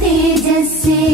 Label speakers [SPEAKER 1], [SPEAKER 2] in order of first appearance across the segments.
[SPEAKER 1] Tejashwi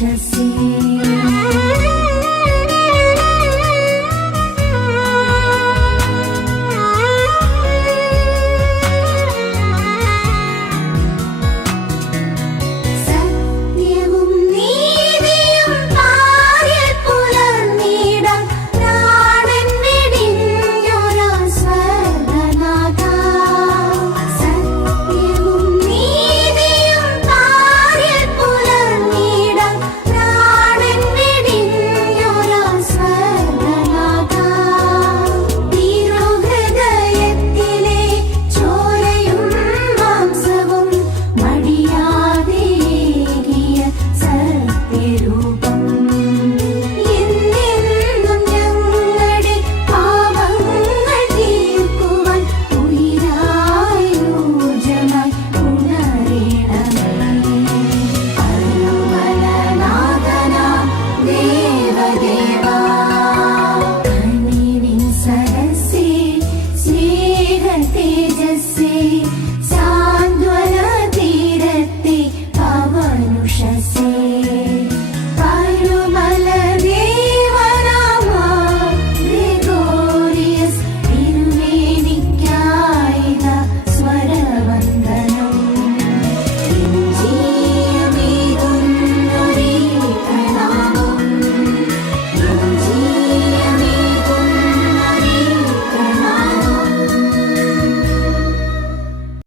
[SPEAKER 1] deixa assim.